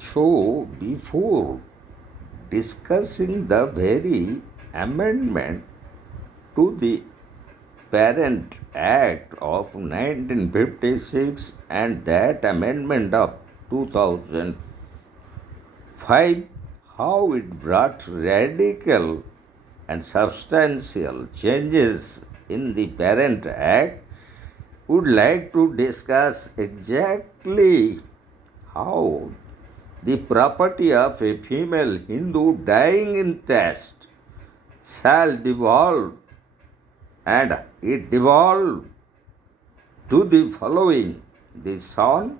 So, before discussing the very amendment to the Parent Act of 1956 and that amendment of 2005, how it brought radical and substantial changes in the Parent Act, would like to discuss exactly how the property of a female Hindu dying in test shall devolve, and it devolved to the following: the sons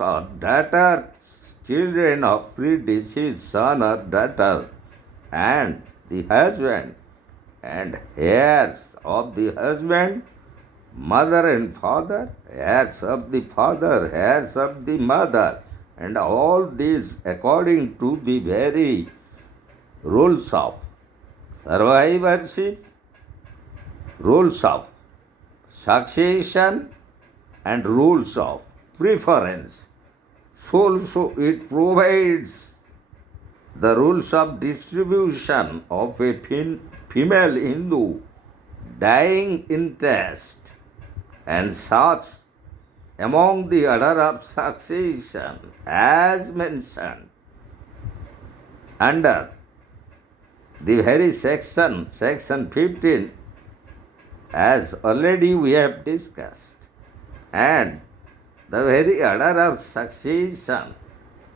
or daughters, children of predeceased son or daughter, and the husband, and heirs of the husband, mother and father, heirs of the father, heirs of the mother, and all these according to the very rules of survivorship, rules of succession, and rules of preference. So it provides the rules of distribution of a female Hindu dying in test, and such among the order of succession as mentioned under the very section 15, as already we have discussed, and the very order of succession,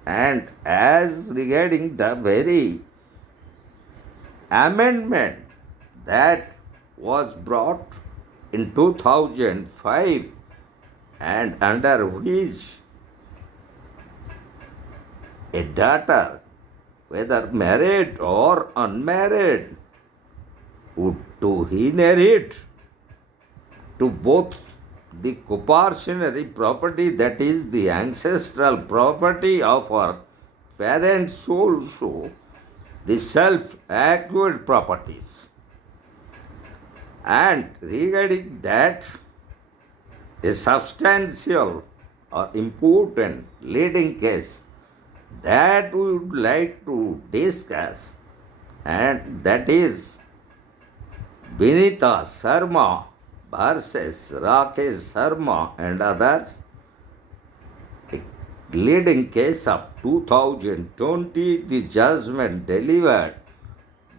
and as regarding the very amendment that was brought in 2005, and under which a daughter, whether married or unmarried, would to inherit to both the proportionary property, that is the ancestral property of her parents, also the self-acquired properties. And regarding that, a substantial or important leading case that we would like to discuss, and that is Vinita Sharma versus Rakesh Sharma and others, a leading case of 2020, the judgment delivered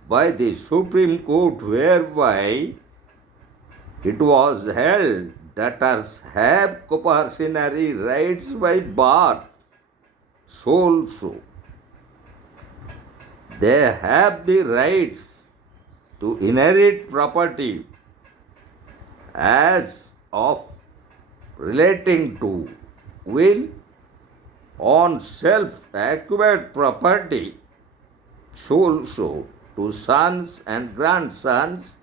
by the Supreme Court, whereby it was held daughters have compulsory rights by birth, so also they have the rights to inherit property as of relating to will on self-acquired property, so also to sons and grandsons.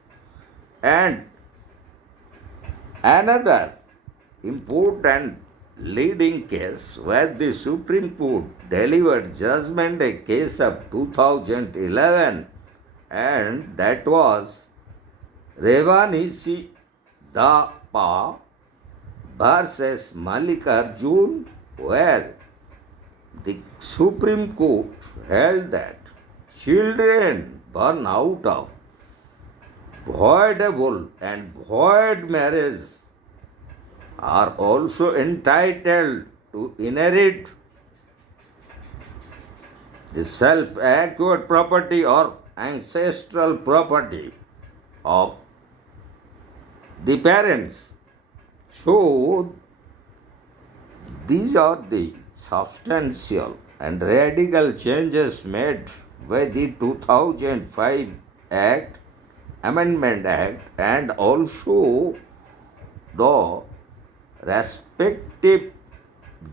And another important leading case where the Supreme Court delivered judgment, a case of 2011, and that was Revanisi Dapa versus Mallikarjun, where the Supreme Court held that children born out of voidable and void marriage are also entitled to inherit the self-acquired property or ancestral property of the parents. So, these are the substantial and radical changes made by the 2005 Act, Amendment Act, and also the respective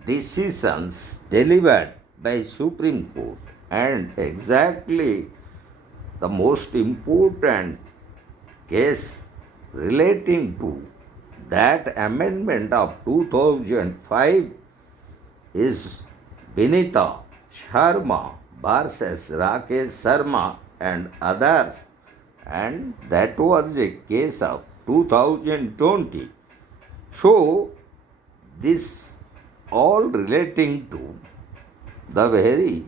decisions delivered by Supreme Court. And exactly the most important case relating to that amendment of 2005 is Vinita Sharma versus Rakesh Sharma and others, and that was a case of 2020. So, this all relating to The very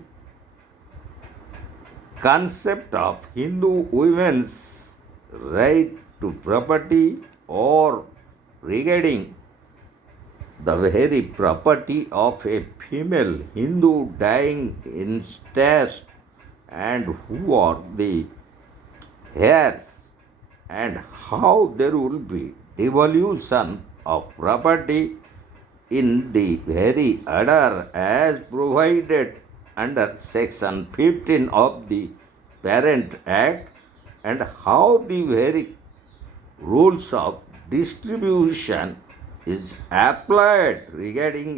concept of Hindu women's right to property or regarding the very property of a female Hindu dying in state and who are the heirs and how there will be devolution of property in the very order as provided under section 15 of the Parent Act and how the very rules of distribution is applied regarding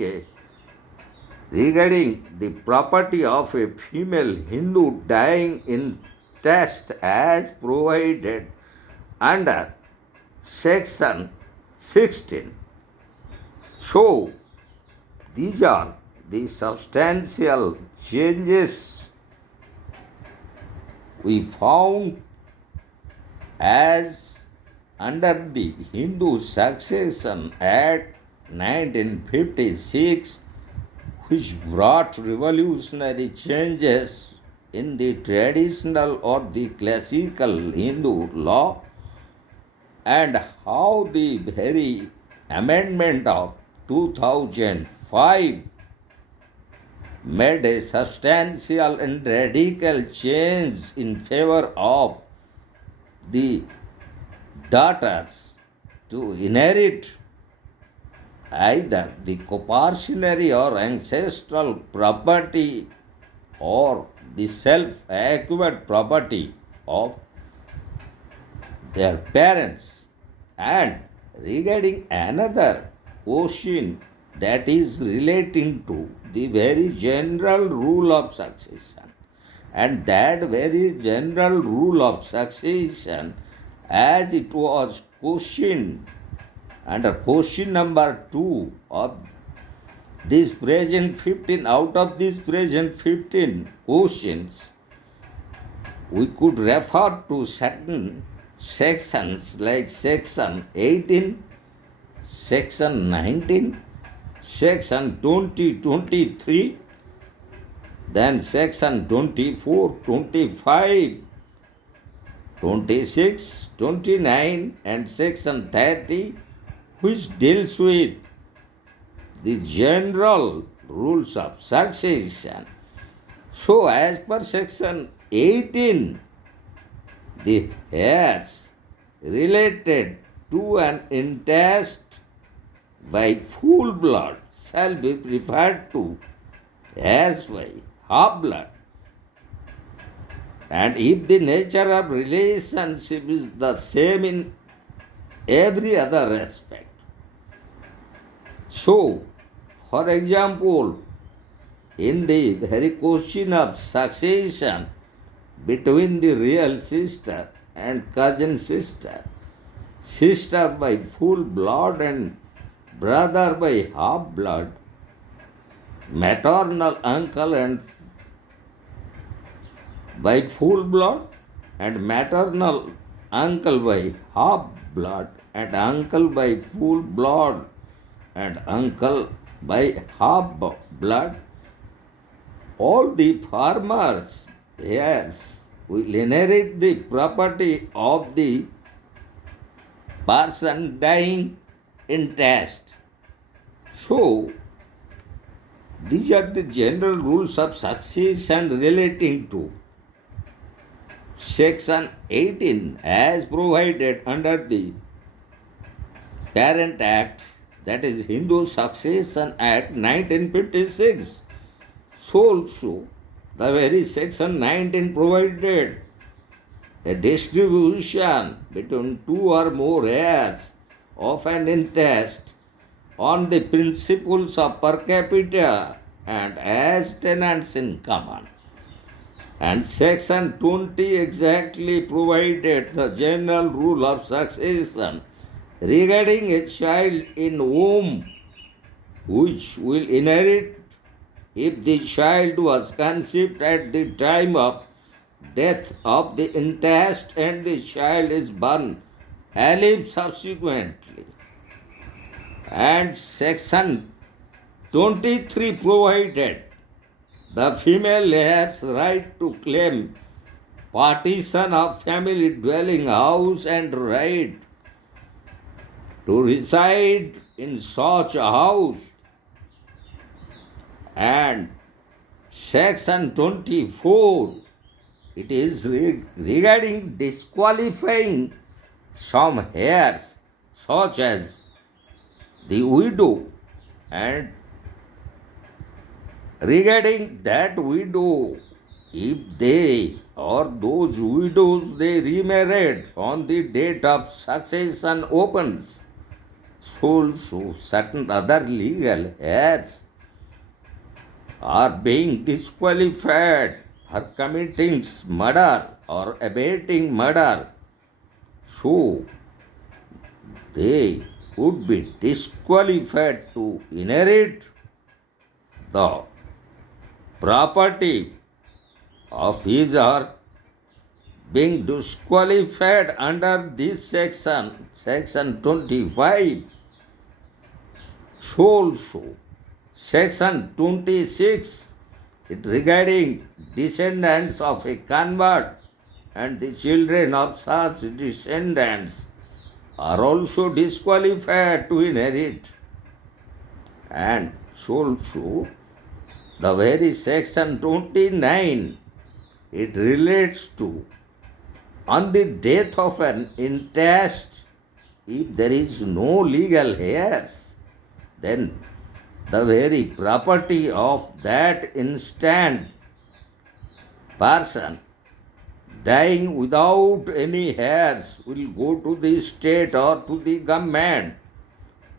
the property of a female Hindu dying in test as provided under section 16. So, these are the substantial changes we found as under the Hindu Succession Act 1956, which brought revolutionary changes in the traditional or the classical Hindu law, and how the very amendment of 2005 made a substantial and radical change in favor of the daughters to inherit either the coparcenary or ancestral property or the self-acquired property of their parents. And regarding another question that is relating to the very general rule of succession, and that very general rule of succession as it was questioned under question number 2 of this present 15, out of these present 15 questions, we could refer to certain sections like section 18, section 19, section 20, 23, then section 24, 25, 26, 29, and section 30, which deals with the general rules of succession. So, as per section 18, the heirs related to an intest by full blood shall be referred to heirs by half blood. And if the nature of relationship is the same in every other aspect. So, for example, in the very question of succession between the real sister and cousin sister, sister by full blood and brother by half blood, maternal uncle and by full blood and maternal uncle by half blood and uncle by full blood and uncle by half blood, all the farmers heirs will inherit the property of the person dying intest. So, these are the general rules of succession relating to section 18 as provided under the Parent Act, that is Hindu Succession Act 1956. So also, the very section 19 provided a distribution between two or more heirs of an intest on the principles of per capita and as tenants in common. And section 20 exactly provided the general rule of succession regarding a child in womb which will inherit if the child was conceived at the time of death of the intest and the child is born alive subsequently. And section 23 provided The female has right to claim partition of family dwelling house and right to reside in such a house. And section 24, it is regarding disqualifying some heirs such as the widow, and regarding that widow, if they or those widows they remarried on the date of succession opens, so certain other legal heirs are being disqualified for committing murder or abetting murder, so they would be disqualified to inherit the property of his or being disqualified under this section, section 25. So also, section 26, it regarding descendants of a convert and the children of such descendants are also disqualified to inherit. And so also, the very section 29, it relates to on the death of an intest, if there is no legal heirs, then the very property of that instant person dying without any heirs will go to the state or to the government,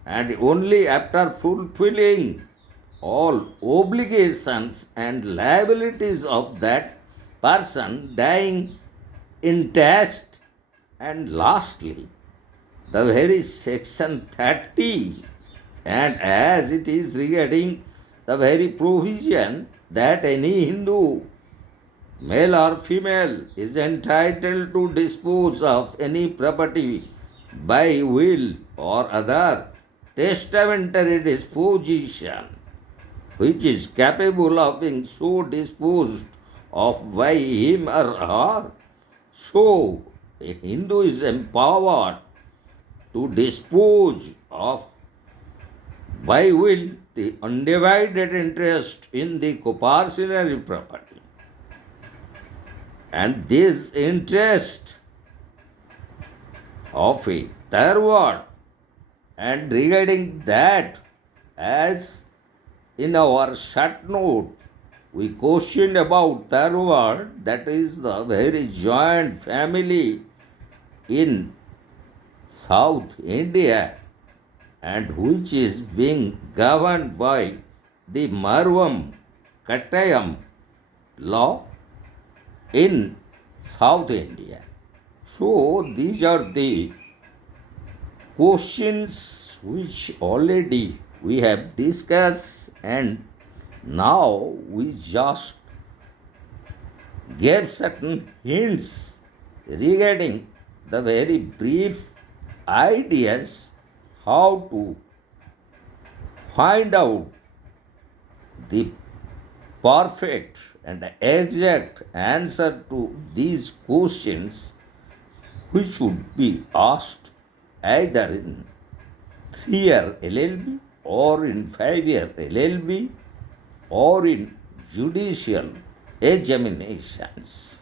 and only after fulfilling all obligations and liabilities of that person dying intest. And lastly, the very section 30, and as it is regarding the very provision that any Hindu, male or female, is entitled to dispose of any property by will or other testamentary disposition, which is capable of being so disposed of by him or her. So, a Hindu is empowered to dispose of by will the undivided interest in the coparcenary property. And this interest of a third, and regarding that, as in our short note, we questioned about third, that is the very joint family in South India, and which is being governed by the Marvam Kattayam law in South India. So these are the questions which already we have discussed, and now we just gave certain hints regarding the very brief ideas how to find out the perfect and exact answer to these questions, which should be asked either in 3-year LLB or in 5-year LLB or in judicial examinations.